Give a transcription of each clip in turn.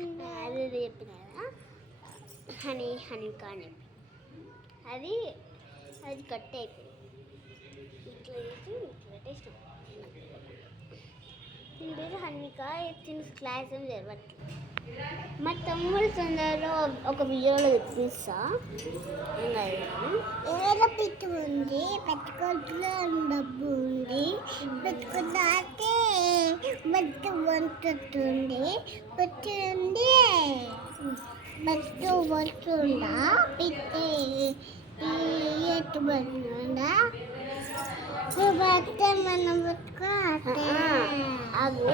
అది చెప్పిన కదా హనీ కానీ అది అది కట్ అయిపోయింది. ఇట్లా చేసి ఇట్లా పెట్టేసినాం. దీని పేరు హన్విక. చిన్న క్లాస్ ఏం జరగట్లేదు. మా తమ్ముడు తొందరలో ఒక వీడియోలో తెప్పిస్తా. ఏదో పిట్టు ఉంది, పెట్టుకుంటే డబ్బు ఉంది, పెట్టుకుంటే బట్టు వంటుంది, పెట్టుంది బట్టు వస్తుందా, పిట్టి ఎట్టు పడుతుందా, బట్ట మనం అవు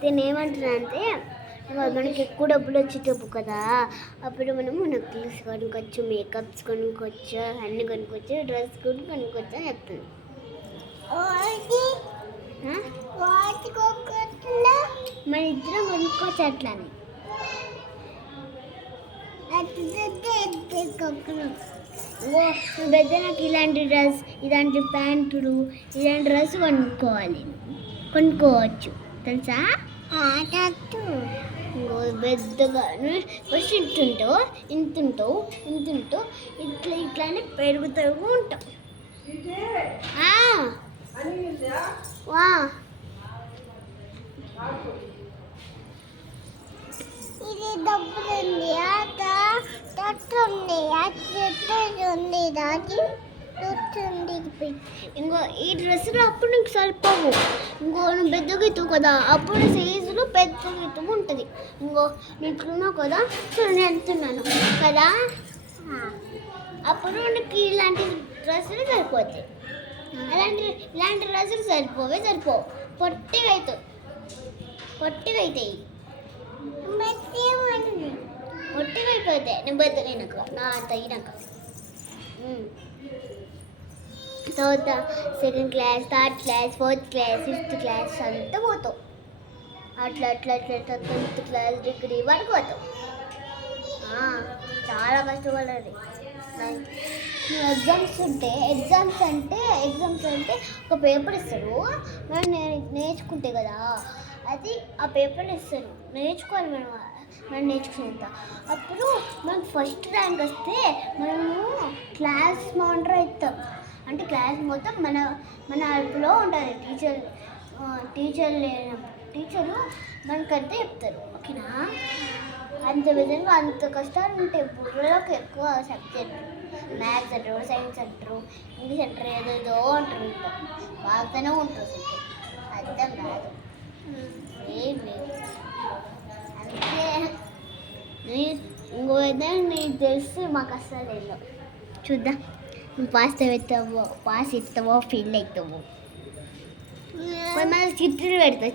దీన్ని ఏమంటున్నానంటే మనకి ఎక్కువ డబ్బులు వచ్చేటప్పుడు కదా, అప్పుడు మనము నెక్లెస్ కొనుక్కోవచ్చు, మేకప్స్ కొనుక్కోవచ్చు, అన్నీ కొనుక్కోవచ్చు, డ్రెస్ కూడా కొనుక్కోవచ్చు అని చెప్తుంది. మన ఇద్దరం కొనుక్కోవచ్చు అట్లానే. పెద్ద నాకు ఇలాంటి డ్రెస్, ఇలాంటి ప్యాంటులు, ఇలాంటి డ్రెస్ కొనుక్కోవచ్చు తెలుసా? పెద్దగా ఫస్ట్ ఇంతుంటావు ఇట్లానే పెరుగుతూ ఉంటావు. ఇది డబ్బులు ఉంది, తట్టు ఉంది, ఉంది దాచి ఇంకో ఈ డ్రెస్సులు అప్పుడు నీకు సరిపోవు. ఇంకో నువ్వు పెద్దగా అవుతావు కదా, అప్పుడు సైజులో పెద్దగా అవుతూ ఉంటుంది. ఇంకో నీకున్నావు కదా, నేను వెళ్తున్నాను కదా, అప్పుడు నీకు ఇలాంటి డ్రెస్సులు సరిపోతాయి. ఇలాంటి డ్రెస్సులు సరిపోవు, పొట్టిగా అవుతాయి. పొట్టిగా అయిపోతాయి నేను పెద్దగా అయినాక, నా అంత అయినాక. తర్వాత second class, third class, fourth class, fifth class అంతా పోతావు. అట్లా 10th క్లాస్ డిగ్రీ వరకు పోతావు. చాలా కష్టపడాలి. ఎగ్జామ్స్ అంటే ఒక పేపర్ ఇస్తారు. మనం నేర్చుకుంటే కదా, అది ఆ పేపర్ ఇస్తారు. నేర్చుకోవాలి మనం నేర్చుకునేంత. అప్పుడు మనకు ఫస్ట్ ర్యాంక్ వస్తే మనము క్లాస్ మానిటర్ అవుతాం. అంటే క్లాస్ మొత్తం మన అదుపులో ఉంటుంది. టీచరు మనకంతా చెప్తారు. ఓకేనా? అంత విధంగా అంత కష్టాలు ఉంటాయి. బుర్రలోకి ఎక్కువ సబ్జెక్ట్, మ్యాథ్స్ అంటారు, సైన్స్ అంటారు, ఇంగ్లీష్ అంటారు, ఏదేదో అంటారు. బాగానే ఉంటుంది. అర్థం కాదు, ఏం లేదు. అందుకే ఇంకో విధంగా నీకు తెలిసి మాకు అస్సలు లేదు. చూద్దాం, నువ్వు పాస్ ఇస్తావో ఫెయిల్ అవుతావు. కొంతమంది చిట్టీలు పెడతారు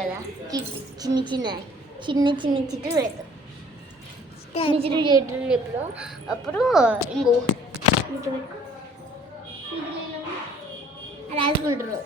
కదా, చిన్న చిట్టీలు పెడతారు. చిట్టీలు ఎప్పుడు అప్పుడు ఇంకో రాసుకుంటారు.